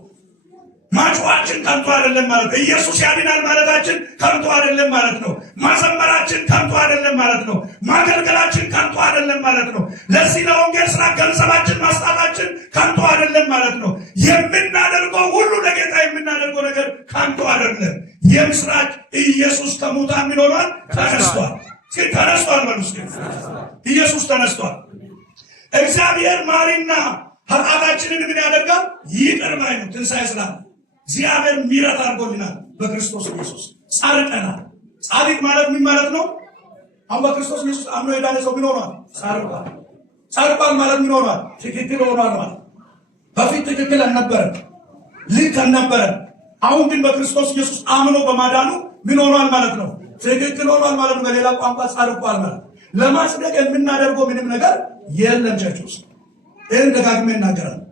ማጭዋችን ከንቱ አይደለም ማለት ነው። ኢየሱስ ያድናል ማለታችን ከንቱ አይደለም ማለት ነው። ማዘመራችን ከንቱ አይደለም ማለት ነው። ማገልገላችን ከንቱ አይደለም ማለት ነው። ለዚህ ለወንጌል ስራ ገንዘባችን ማስጣታችን ከንቱ አይደለም ማለት ነው። የምናደርገው ሁሉ ለጌታ የምናደርገው ነገር ከንቱ አይደለም። የምስራች ኢየሱስ ከሙታን ምን ሆኗል? ተነስቷል። እስኪ ተነስቷል በሉ። እስኪ ኢየሱስ ተነስቷል። እግዚአብሔር ማሪና ኃጢአታችንን ምን ያደርጋል? ይቅር ባይ ነው። ትንሣኤ ስላለ እግዚአብሔር ምሕረት አድርጎልናል። በክርስቶስ ኢየሱስ ጻድቀናል። ጻድቅ ማለት ምን ማለት ነው? አሁን በክርስቶስ ኢየሱስ አምኖ የዳነ ሰው ምን ሆኗል? ጻድቋል። ጻድቋል ማለት ምን ሆኗል? ትክክል ሆኗል ማለት። በፊት ትክክል አልነበረም፣ ልክ አልነበረም። አሁን ግን በክርስቶስ ኢየሱስ አምኖ በማዳኑ ምን ሆኗል ማለት ነው? ትክክል ሆኗል ማለት ነው። በሌላ ቋንቋ ጻድቋል ማለት። ለማጽደቅ የምናደርገው ምንም ነገር የለም። ቸርች ውስጥ ይህን ደጋግሜ እናገራለሁ።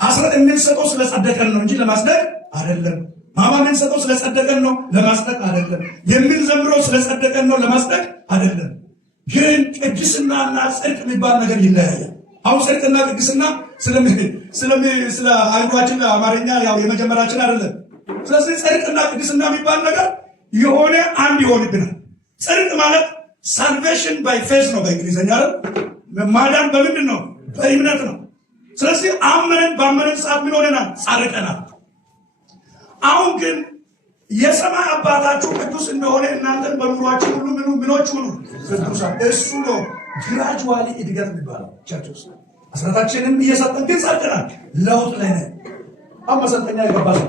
አስራት የምንሰጠው ስለጸደቀን ነው እንጂ ለማጽደቅ አይደለም። ማማ የምንሰጠው ስለጸደቀን ነው፣ ለማጽደቅ አይደለም። የምንዘምረው ስለጸደቀን ነው፣ ለማጽደቅ አይደለም። ግን ቅድስናና ጽድቅ የሚባል ነገር ይለያያል። አሁን ጽድቅና ቅድስና ስለ አይኗችን አማርኛ ያው የመጀመሪያችን አይደለም። ስለዚህ ጽድቅና ቅድስና የሚባል ነገር የሆነ አንድ ይሆንብናል። ጽድቅ ማለት ሳልቬሽን ባይ ፌዝ ነው በእንግሊዝኛ አይደል? ማዳን በምንድን ነው? በእምነት ነው። ስለዚህ አመንን ባመንን ሰዓት ምን ሆነናል? ጻድቀናል። አሁን ግን የሰማይ አባታችሁ ቅዱስ እንደሆነ እናንተን በኑሯችሁ ሁሉ ምኖች ሁሉ ቅዱሳን እሱ ነው። ግራጁዋሊ እድገት የሚባለው ቸርች ውስጥ አስራታችንን እየሰጠን ግን ጸድቀናል። ለውጥ ላይ ነን። አሁን መሰልጠኛ ይገባል።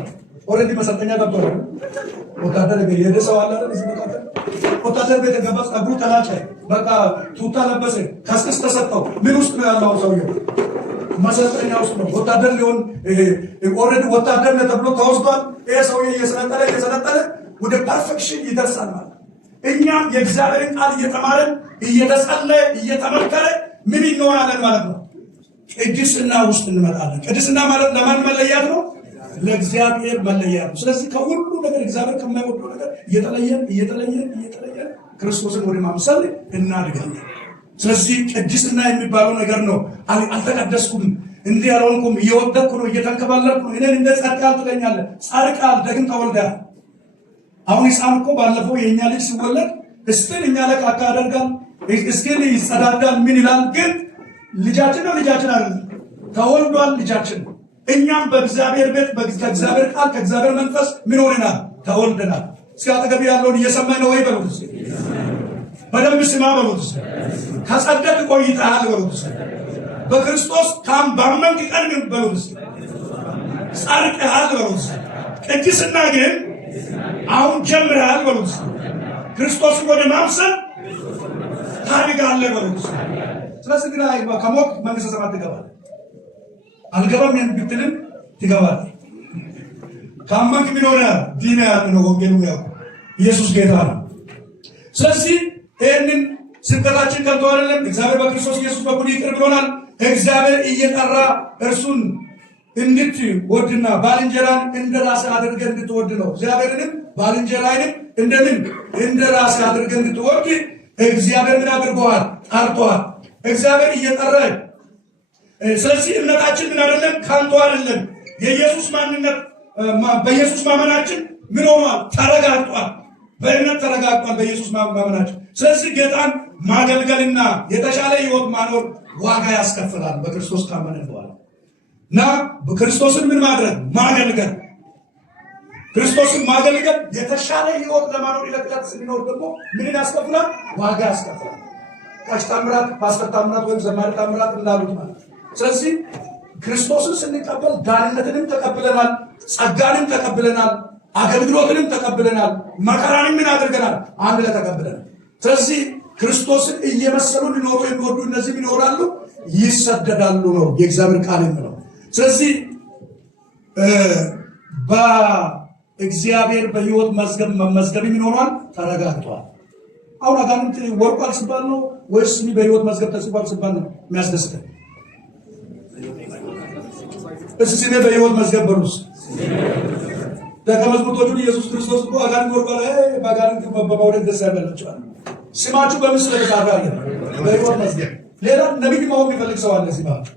ኦልሬዲ መሰልጠኛ ገባል። ወታደር የሄደ ሰው አለ አይደል? እዚህ መካከል ወታደር ቤት ገባ፣ ጸጉሩ ተላጨ፣ በቃ ቱታ ለበሰ፣ ከስክስ ተሰጠው። ምን ውስጥ ነው ያለው ሰውዬው? መሰልጠኛ ውስጥ ነው። ወታደር ሊሆን ኦልሬዲ ወታደር ነው ተብሎ ተወስዷል። ይሄ ሰውዬ እየሰለጠነ ወደ ፐርፌክሽን ይደርሳል ማለት። እኛም የእግዚአብሔርን ቃል እየተማረን እየተጸለየ እየተመከረ ምን እንሆናለን ማለት ነው? ቅድስና ውስጥ እንመጣለን። ቅድስና ማለት ለማን መለያት ነው? ለእግዚአብሔር መለያ ነው። ስለዚህ ከሁሉ ነገር እግዚአብሔር ከማይወደው ነገር እየተለየን ክርስቶስን ወደ ማምሰል እናድጋለን። ስለዚህ ቅድስና የሚባለው ነገር ነው። አልተቀደስኩም፣ እንዲህ ያልሆንኩም፣ እየወደቅኩ ነው፣ እየተንከባለልኩ ነው፣ እኔን እንደ ጻድቃል ትለኛለህ። ጻድቃል ደግም ተወልደሃል። አሁን ሕፃን እኮ ባለፈው የእኛ ልጅ ሲወለድ እስቲል እኛ ላይ ካካ ያደርጋል፣ እስቲል ይጸዳዳል፣ ምን ይላል። ግን ልጃችን ነው ልጃችን አይደለም፣ ተወልዷል ልጃችን። እኛም በእግዚአብሔር ቤት ከእግዚአብሔር ቃል ከእግዚአብሔር መንፈስ ምን ሆነናል? ተወልደናል። እስኪ አጠገብ ያለውን እየሰማኝ ነው ወይ በሉት። በደንብ ስማ በሉት። ከጸደቅ ቆይተሃል በሉት። በክርስቶስ ባመንክ ቀን በሉት ጸድቀሃል በሉት። ቅድስና ግን አሁን ጀምረሃል በሉት። ክርስቶስን ወደ ማምሰል ታድጋለህ በሉት። ስለዚህ ግን ከሞት መንግሥተ ሰማያት ትገባለህ። አልገባም ብትልም ትገባለህ። ካመንክ ምን ሆነሃል? ዲና ያለ ነው ወንጌሉ ያው ኢየሱስ ጌታ ነው። ስለዚህ ይህንን ስብከታችን ከንቱ አይደለም። እግዚአብሔር በክርስቶስ ኢየሱስ በኩል ይቅር ብሎናል። እግዚአብሔር እየጠራ እርሱን እንድትወድና ባልንጀራን እንደ ራስህ አድርገህ እንድትወድ ነው። እግዚአብሔርንም ባልንጀራንም እንደምን እንደ ራስህ አድርገህ እንድትወድ እግዚአብሔር ምን አድርገዋል? ጠርቶሃል። እግዚአብሔር እየጠራ ስለዚህ እምነታችን ምን አይደለም? ከንቱ አይደለም። የኢየሱስ ማንነት በኢየሱስ ማመናችን ምን ሆኗል? ተረጋግጧል። በእምነት ተረጋግጧል በኢየሱስ ማመናችን። ስለዚህ ጌታን ማገልገልና የተሻለ ሕይወት ማኖር ዋጋ ያስከፍላል በክርስቶስ ካመንን በኋላ እና ክርስቶስን ምን ማድረግ? ማገልገል። ክርስቶስን ማገልገል የተሻለ ሕይወት ለማኖር ይለቅለት ስንኖር ደግሞ ምንን ያስከፍላል? ዋጋ ያስከፍላል። ቀሽ ታምራት፣ ፓስተር ታምራት ወይም ዘማሪ ታምራት እንዳሉት ማለት። ስለዚህ ክርስቶስን ስንቀበል ዳንነትንም ተቀብለናል፣ ጸጋንም ተቀብለናል፣ አገልግሎትንም ተቀብለናል፣ መከራንም ምን አድርገናል? አንድ ላይ ተቀብለናል። ስለዚህ ክርስቶስን እየመሰሉ ሊኖሩ የሚወዱ እነዚህ ይኖራሉ፣ ይሰደዳሉ ነው የእግዚአብሔር ቃል የምለው። ስለዚህ በእግዚአብሔር በሕይወት መዝገብ መመዝገብ ይኖራል፣ ተረጋግጧል። አሁን አጋንንት ወርቋል ሲባል ነው ወይስ በሕይወት መዝገብ ተጽፏል ሲባል ነው የሚያስደስተን? እስቲ እኔ በሕይወት መዝገብ በሩስ ደቀ መዛሙርቶቹን ኢየሱስ ክርስቶስ እኮ አጋንንት ወርቋል፣ በአጋንንት በመውደቅ ደስ ያበላቸዋል። ስማችሁ በምን ስለተጻፈ አለ? በሕይወት መዝገብ። ሌላ ነቢይ መሆን የሚፈልግ ሰው አለ እዚህ ማለት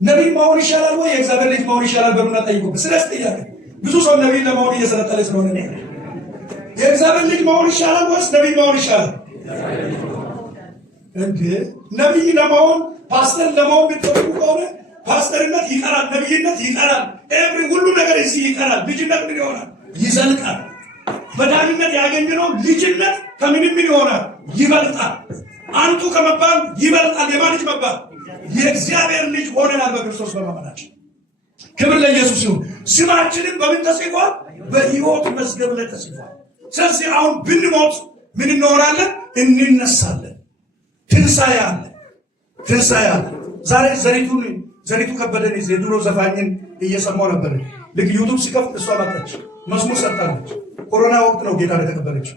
ነቢይ መሆን ይሻላል ወይ የእግዚአብሔር ልጅ መሆን ይሻላል? በሉና ጠይቁ። ስለዚህ ጥያቄ ብዙ ሰው ነቢይ ለመሆን እየሰለጠነ ስለሆነ ነው። የእግዚአብሔር ልጅ መሆን ይሻላል ወይስ ነቢይ መሆን ይሻላል? እንዴ ነቢይ ለመሆን ፓስተር ለመሆን ብትፈልጉ ከሆነ ፓስተርነት ይቀራል፣ ነቢይነት ይቀራል፣ ሁሉ ነገር እዚህ ይቀራል። ልጅነት ምን ይሆናል? ይዘልቃል። በዳንነት ያገኘነው ልጅነት ከምንም ምን ይሆናል? ይበልጣል። አንቱ ከመባል ይበልጣል። የማን ልጅ መባል? የእግዚአብሔር ልጅ ሆነናል በክርስቶስ በማመናችን። ክብር ለኢየሱስ ይሁን። ስማችንም በምን ተጽፏል? በሕይወት መዝገብ ላይ ተጽፏል። ስለዚህ አሁን ብንሞት ምን እንሆናለን? እንነሳለን። ትንሣኤ አለ፣ ትንሣኤ አለ። ዛሬ ዘሪቱ ከበደን የድሮ ዘፋኝን እየሰማው ነበር። ልክ ዩቱብ ሲከፍት እሷ መጣች፣ መዝሙር ሰጥታለች። ኮሮና ወቅት ነው ጌታ የተቀበለች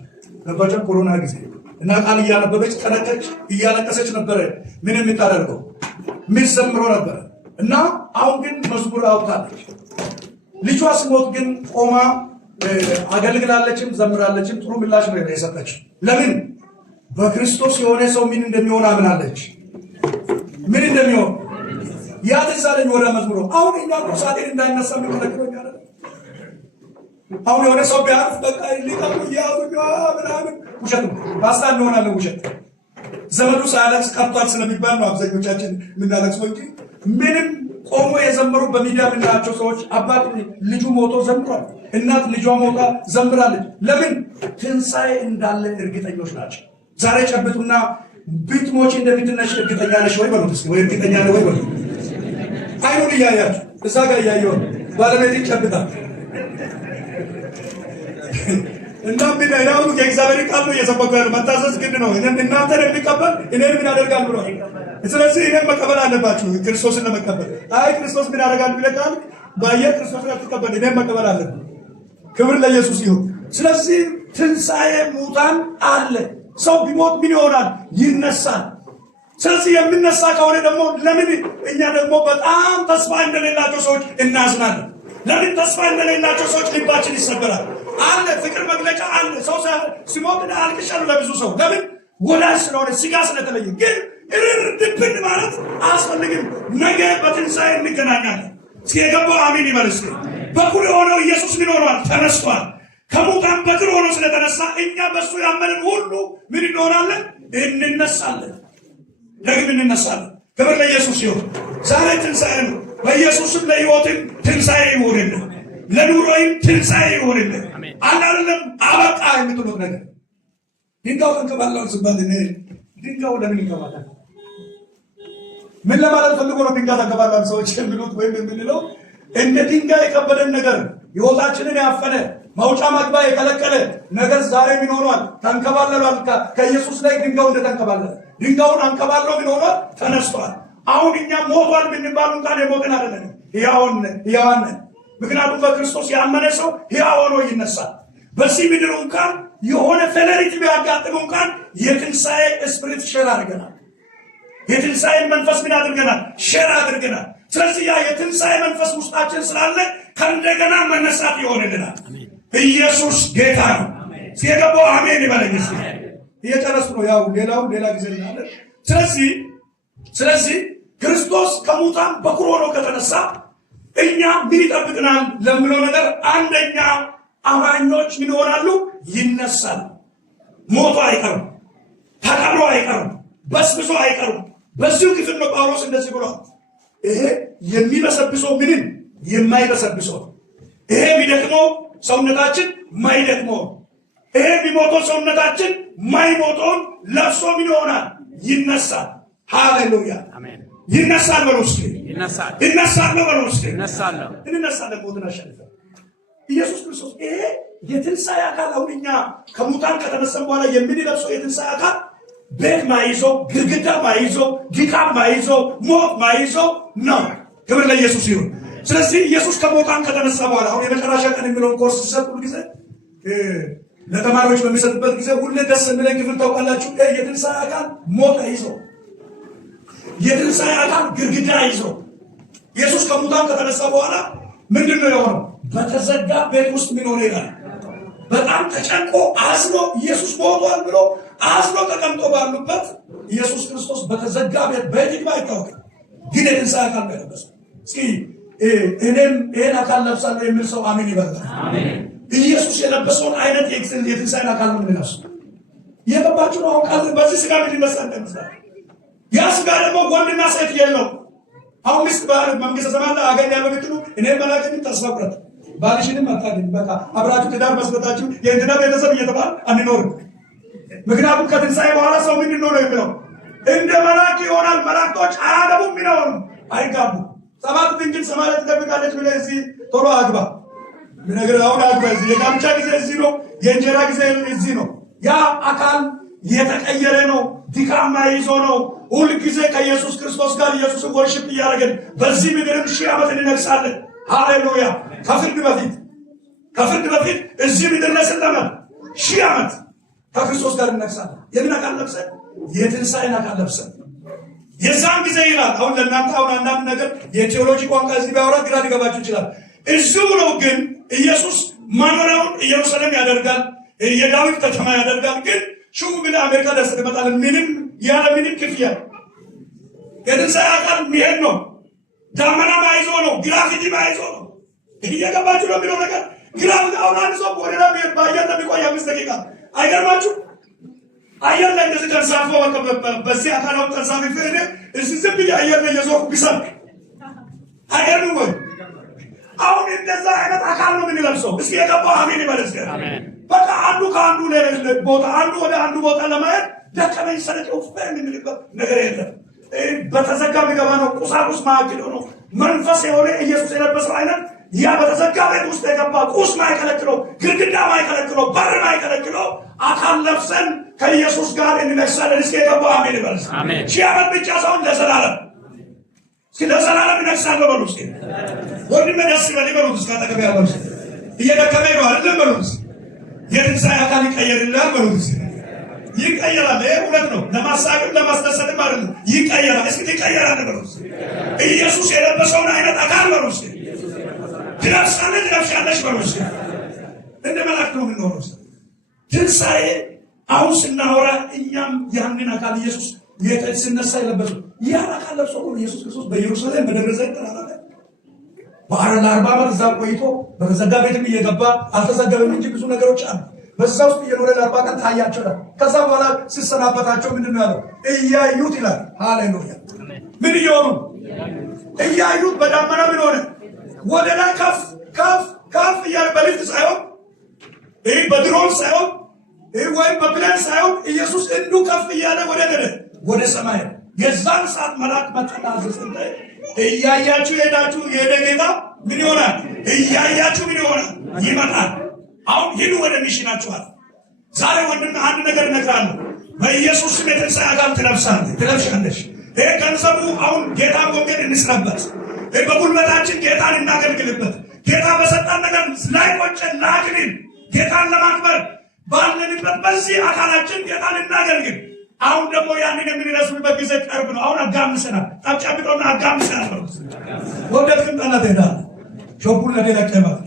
ገባቸው። ኮሮና ጊዜ እና ቃል እያነበበች ተነቀች፣ እያለቀሰች ነበረ። ምን የምታደርገው ምን ዘምሮ ነበር። እና አሁን ግን መዝሙር አውጣለች። ልጇ ሲሞት ግን ቆማ አገልግላለችም ዘምራለችም። ጥሩ ምላሽ ነው የሰጠች። ለምን? በክርስቶስ የሆነ ሰው ምን እንደሚሆን አምናለች። ምን እንደሚሆን ያ ተሳለኝ ወደ መዝሙሩ። አሁን እኛ ቁሳቴን እንዳይነሳ የሚከለክለኝ አለ። አሁን የሆነ ሰው ቢያርፍ በቃ ሊቀሙ እያዙኛ ምናምን ውሸት ነው። ፓስታ እንሆናለን ውሸት። ዘመዱ ሳያለቅስ ቀርቷል ስለሚባል ነው አብዛኞቻችን የምናለቅሰው እንጂ ምንም ቆሞ የዘመሩ በሚዲያ የምናያቸው ሰዎች አባት ልጁ ሞቶ ዘምሯል፣ እናት ልጇ ሞታ ዘምራለች። ለምን? ትንሣኤ እንዳለ እርግጠኞች ናቸው። ዛሬ ጨብጡና ብትሞቺ እንደምትነሽ እርግጠኛ ነሽ ወይ በሉት እስኪ። ወይ እርግጠኛ ነህ ወይ በሉት። አይኑን እያያችሁ እዛ ጋር እያየሁ ባለቤት ጨብጣል እና ምን አይናው የእግዚአብሔር ቃል ነው እየሰበከ ያለው። መታዘዝ ግድ ነው። እናንተን የሚቀበል እኔን ምን ያደርጋል ብሎ ስለዚህ እኔን መቀበል አለባችሁ ክርስቶስን ለመቀበል። አይ ክርስቶስ ምን ያደርጋል ብለቃል ባየር ክርስቶስን አትቀበል፣ እኔን መቀበል አለብን። ክብር ለኢየሱስ ይሁን። ስለዚህ ትንሣኤ ሙታን አለ። ሰው ቢሞት ምን ይሆናል? ይነሳል። ስለዚህ የምነሳ ከሆነ ደግሞ ለምን እኛ ደግሞ በጣም ተስፋ እንደሌላቸው ሰዎች እናዝናለን? ለምን ተስፋ እንደሌላቸው ሰዎች ልባችን ይሰበራል? አለ ፍቅር መግለጫ አለ። ሰው ሲሞት አልቅሻለሁ ለብዙ ሰው። ለምን? ወዳጅ ስለሆነ ስጋ ስለተለየ። ግን ድብን ማለት አያስፈልግም። ነገ በትንሣኤ እንገናኛለን። እስኪ የገባው አሜን ይበል። እስኪ በኩል የሆነው ኢየሱስ ምን ሆኗል? ተነስቷል። ከሙታን በኩር ሆኖ ስለተነሳ እኛ በሱ ያመንን ሁሉ ምን እንሆናለን? እንነሳለን። ደግም እንነሳለን። ክብር ለኢየሱስ ይሁን። ዛሬ ትንሣኤ ነው። በኢየሱስም ለሕይወትም ትንሣኤ ይሁንልን፣ ለኑሮይም ትንሣኤ ይሁንልን። አላለም አበቃ የምትሉት ነገር ድንጋው ተንከባለል ሲባል እኔ ድንጋው ለምን ይንከባለል? ምን ለማለት ፈልጎ ነው ድንጋይ ተንከባለል ሰዎች የሚሉት ወይም የምንለው? እንደ ድንጋይ የከበደን ነገር ሕይወታችንን ያፈነ መውጫ መግባ የከለከለ ነገር ዛሬ ምን ሆኗል? ተንከባለሏል። ከኢየሱስ ላይ ድንጋው እንደተንከባለለ ድንጋውን አንከባሎ ምን ሆኗል? ተነስቷል። አሁን እኛ ሞቷል ብንባል እንኳን የሞትን አይደለም፣ ሕያዋን ነን። ምክንያቱም በክርስቶስ ያመነ ሰው ሕያው ሆኖ ይነሳል። በዚህ ምድር እንኳን የሆነ ፌለሪቲ ቢያጋጥም እንኳን የትንሣኤ ስፕሪት ሼር አድርገናል። የትንሣኤን መንፈስ ምን አድርገናል? ሼር አድርገናል። ስለዚህ ያ የትንሣኤ መንፈስ ውስጣችን ስላለ ከእንደገና መነሳት ይሆንልናል። ኢየሱስ ጌታ ነው። ሲገባው አሜን ይበለኝ። እየጨረስኩ ነው። ያው ሌላ ጊዜ እናያለን። ስለዚህ ክርስቶስ ከሙታን በኩር ሆኖ ከተነሳ እኛ ምን ይጠብቅናል ለምለው ነገር አንደኛ አማኞች ምን ይሆናሉ? ይነሳሉ። ሞቶ አይቀሩም፣ ተቀብሮ አይቀሩም፣ በስብሶ አይቀሩም። በዚሁ ክፍል ነው ጳውሎስ እንደዚህ ብሏል። ይሄ የሚበሰብሰው ምንም የማይበሰብሰው፣ ይሄ የሚደክመው ሰውነታችን ማይደክመው፣ ይሄ የሚሞተው ሰውነታችን ማይሞተውን ለብሶ ምን ይሆናል? ይነሳል። ሃሌሉያ አሜን። ይነሳል በሉ እስኪ። ይነሳል በሉ እስኪ። እንነሳለን። ሞትን አሸንፈን ኢየሱስ ክርስቶስ ይሄ የትንሣኤ አካል አሁን እኛ ከሙታን ከተነሳን በኋላ የምንለብሰው የትንሣኤ አካል ቤት ማይዘው፣ ግድግዳ ማይዘው፣ ድካም ማይዘው፣ ሞት ማይዘው ነው። ክብር ለኢየሱስ ይሁን። ስለዚህ ኢየሱስ ከሙታን ከተነሳ በኋላ አሁን የመጨረሻ ቀን የሚለውን ኮርስ ሲሰጥ ሁሉ ጊዜ ለተማሪዎች በሚሰጥበት ጊዜ ሁሌ ደስ የሚለኝ ክፍል ታውቃላችሁ? የትንሣኤ አካል ሞት አይዘው፣ የትንሣኤ አካል ግድግዳ አይዘው። ኢየሱስ ከሙታን ከተነሳ በኋላ ምንድን ነው የሆነው? በተዘጋ ቤት ውስጥ ምን ሆነ ይላል? በጣም ተጨንቆ አዝኖ ኢየሱስ ሞቷል ብሎ አዝኖ ተቀምጦ ባሉበት ኢየሱስ ክርስቶስ በተዘጋ ቤት በየት አይታወቅም፣ ግን የትንሣኤ አካል ነው የለበሰው። እስኪ እኔም ይሄን አካል ለብሳለሁ የሚል ሰው አሜን ይበላል። ኢየሱስ የለበሰውን አይነት የትንሣኤ አካል ነው የምንለብሰው። እየገባችሁ ነው? አሁን በዚህ ስጋ ምን ይመስላል እንደምሳሌ ያ ስጋ ደግሞ ወንድና ሴት የለው። አሁን ሚስት ባል መንግስተ ሰማያት አገኛለሁ ብትሉ እኔም መላእክትን ተስፋ ቁረጥ ባልሽንም አታገኝ። በቃ አብራችሁ ትዳር መስረታችሁ የእንትና ቤተሰብ እየተባል አንኖርም። ምክንያቱም ከትንሣኤ በኋላ ሰው ምንድን ነው የሚለው? እንደ መላእክት ይሆናል። መላእክቶች አያገቡም፣ ምን አይሆኑም፣ አይጋቡም። 7 ድንግል ሰማያት ትጠብቃለች ብለህ እዚህ ቶሎ አግባ ነገር አሁን አግባ። እዚህ የጋብቻ ጊዜ እዚህ ነው፣ የእንጀራ ጊዜ እዚህ ነው። ያ አካል የተቀየረ ነው። ድካማ ይዞ ነው። ሁል ጊዜ ከኢየሱስ ክርስቶስ ጋር ኢየሱስን ወርሽፕ እያደረግን በዚህ ምድርም 1000 ዓመት እንነግሳለን። ሃሌሉያ። ከፍርድ በፊት እዚህ ምድር ላይ ስንት ዓመት? 1000 ዓመት ከክርስቶስ ጋር እንነግሳለን። የምን አካል ለብሰን? የትንሣኤን አካል ለብሰን የዛን ጊዜ ይላል። አሁን ለእናንተ አሁን አንዳንድ ነገር የቴዎሎጂ ቋንቋ እዚህ ቢያወራ ግራ ሊገባችሁ ይችላል። እዚሁ ነው ግን ኢየሱስ መኖሪያውን ኢየሩሳሌም ያደርጋል፣ የዳዊት ከተማ ያደርጋል። ግን ሽው ብለህ አሜሪካ ደርሰህ ትመጣለህ፣ ምንም ያለ ምንም ክፍያ። የትንሣኤ አካል የሚሄድ ነው። ዳመና ማይዞ ነው፣ ግራፊቲ ማይዞ ነው። እየገባችሁ ነው የሚለው ነገር? ግራፊቲ አሁን አንድ ሰው ወደራ ቢሄድ በአየር ለሚቆይ 5 ደቂቃ አይገርማችሁ? አየር ላይ እንደዚህ ተንሳፎ በዚህ አካላውን ተንሳፊ ፍሬ እዚህ ዝም ብዬ አየር ላይ የዞርኩ ቢሰብክ አይገርምም ወይ? አሁን እንደዛ አይነት አካል ነው የምንለብሰው። እስኪ የገባው አሜን ይበለስ። በቃ አንዱ ከአንዱ ቦታ አንዱ ወደ አንዱ ቦታ ለማየት ደከመኝ ሰለቸኝ የምንልበት ነገር የለም። በተዘጋ የሚገባ ነው። ቁሳቁስ ማዕከል ነው። መንፈስ የሆነ ኢየሱስ የለበሰው አይነት ያ በተዘጋ ቤት ውስጥ የገባ ቁስ ማይከለክለው፣ ግድግዳ ማይከለክለው፣ በር ማይከለክለው አካል ለብሰን ከኢየሱስ ጋር እንነግሳለን። እስኪ የገባው አሜን ይበለስ። 1000 ዓመት ብቻ ሳይሆን ለዘላለም። እስኪ ለዘላለም እነግሳለሁ በሉ። እስኪ ወንድሜ ደስ ይበል በሉ። እስኪ አጠገብ ያለው እየደከመኝ ነው አይደለም በሉ። የትንሣኤ አካል ይቀየርልሃል በሉ። ይቀየራል። ይሄ እውነት ነው። ለማሳቅም ለማስደሰትም አይደለም፣ ይቀየራል። እስኪ ትቀየራለህ በሉ። ኢየሱስ የለበሰውን አይነት አካል በሉ። እስኪ ትለብሳለህ፣ ትለብሻለሽ በሉ። እስኪ እንደ መላእክት ነው የምንሆነው። ትንሣኤ አሁን ስናወራ እኛም ያንን አካል ኢየሱስ ሲነሳ የለበሰው ያን አካል ለብሶ ኢየሱስ ክርስቶስ በኢየሩሳሌም በደብረ ዘይት ተራራ ላይ በአረላ 40 ዓመት እዛ ቆይቶ በተዘጋ ቤትም እየገባ አልተዘገበም እንጂ ብዙ ነገሮች አሉ። በዛ ውስጥ እየኖረ ለ40 ቀን ታያቸው። ከዛ በኋላ ሲሰናበታቸው ምንድን ነው ያለው? እያዩት ይላል። ሃሌሉያ! ምን እየሆኑ እያዩት በዳመና ምን ሆነ? ወደ ላይ ከፍ ከፍ ከፍ እያለ በሊፍት ሳይሆን በድሮን ሳይሆን ወይም በፕሌን ሳይሆን ኢየሱስ እንዱ ከፍ እያለ ወደ ሰማይ። የዛን ሰዓት መልአክ መጣና አዘዘ። እያያችሁ ሄዳችሁ የሄደ ጌታ ምን ይሆናል? እያያችሁ ምን ይሆናል? ይመጣል። አሁን ሂዱ ወደ ሚሽናችኋል። ዛሬ ወንድም አንድ ነገር እነግራለሁ። በኢየሱስ ስም የትንሣኤ አካል ትለብሻለሽ። ይሄ ገንዘቡ አሁን ጌታ ወንጌል እንስራበት። በጉልበታችን ጌታን እናገልግልበት። ጌታ በሰጣን ነገር ላይ ቆጨን ላግልን ጌታን ለማክበር ባለንበት በዚህ አካላችን ጌታን እናገልግል። አሁን ደግሞ ያንን የምንረሱበት ጊዜ ቅርብ ነው። አሁን አጋምሰናል። ጣብጫብጦና አጋምሰናል። ወደት ግን ጠላት ሄዳል ሾፑን ለደለቀማት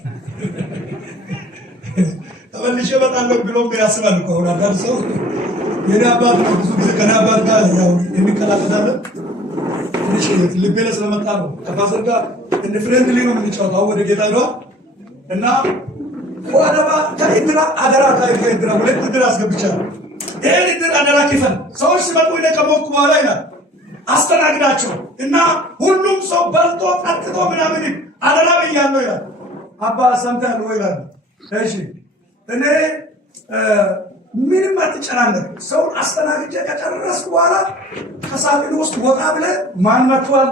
ተመልሼ እመጣለሁ ብሎ ያስባል እኮ አሁን አንዳንድ ሰው የኔ አባት ነው። ብዙ ጊዜ ከኔ አባት ጋር ያው የሚከላከላለን ትንሽ ልቤ ላይ ስለመጣ ነው። ከፋዘር ጋር እንደ ፍሬንድሊ ነው የምንጫወተው። ወደ ጌታ ሄዷል እና ወደባ ከእድራ አደራ ከእድራ ሁለት እድር አስገብቻለሁ። ይሄን እድር አደራ ክፈል። ሰዎች ሲመጡ እኔ ከሞትኩ በኋላ ይላል አስተናግዳቸው እና ሁሉም ሰው በልቶ ጠጥቶ ምናምን አደራ ብያለሁ ይላል። አባ ሰምተሃል ወይ ይላል። እሺ እኔ ምንም አትጨናነቅ። ሰው አስተናግጄ ከጨረስኩ በኋላ ከሳጥኑ ውስጥ ወጣ ብለህ ማን መጥቷል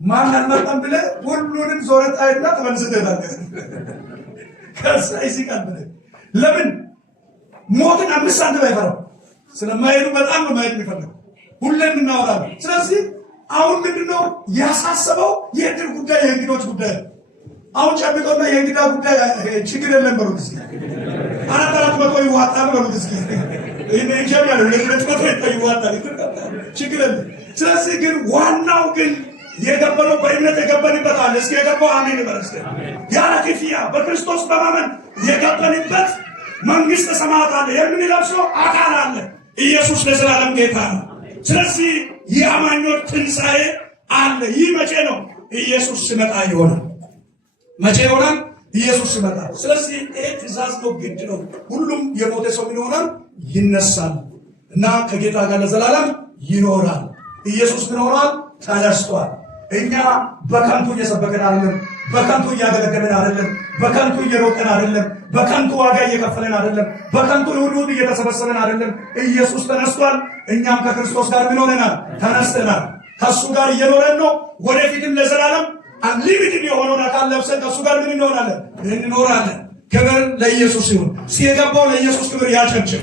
ማን አልመጣም ብለህ ሁሉንም ዞረህ ታይና ተመልሰህ ትሄዳለህ። ከዛ ይስቃል ብለህ ለምን ሞትን 5 ሳንቲም አይፈራም። ስለማይሄዱ በጣም ነው ማየት የሚፈልገው። ሁሌም እናወራለን። ስለዚህ አሁን ምንድነው ያሳሰበው? የእድር ጉዳይ የእንግዶች ጉዳይ። አሁን ጨብጦና የእንግዳ ጉዳይ ችግር የለም በሉት እስኪ። 400 ይዋጣል በሉት እስኪ። ይሄን እንጀምራለን። 200 ይዋጣል ችግር የለም። ስለዚህ ግን ዋናው ግን የገባነው በእምነት የገባንበት አለ። እስኪ የገባው አሜን ይበል እስኪ። ያለ ክፍያ በክርስቶስ በማመን የገባንበት መንግስተ ሰማያት አለ። የምንለብሰው አካል አለ። ኢየሱስ ለዘላለም ጌታ ነው። ስለዚህ የአማኞች ትንሣኤ አለ። ይህ መቼ ነው? ኢየሱስ ሲመጣ ይሆናል። መቼ ይሆናል? ኢየሱስ ሲመጣ። ስለዚህ ይሄ ትእዛዝ ነው፣ ግድ ነው። ሁሉም የሞተ ሰው ይሆናል፣ ይነሳል እና ከጌታ ጋር ለዘላለም ይኖራል። ኢየሱስ ይኖራል፣ ተነስቷል። እኛ በከንቱ እየሰበከን አይደለም፣ በከንቱ እያገለገለን አይደለም፣ በከንቱ እየሮጠን አይደለም፣ በከንቱ ዋጋ እየከፈለን አይደለም፣ በከንቱ ሁሉ እየተሰበሰበን አይደለም። ኢየሱስ ተነስቷል። እኛም ከክርስቶስ ጋር ምን ሆነናል? ተነስተናል። ከሱ ጋር እየኖረን ነው። ወደፊትም ለዘላለም አንሊሚትድ የሆነውን አካል ለብሰን ከሱ ጋር ምን እንሆናለን? እንኖራለን። ክብር ለኢየሱስ ይሁን። ሲገባው ለኢየሱስ ክብር ያጨብጭብ።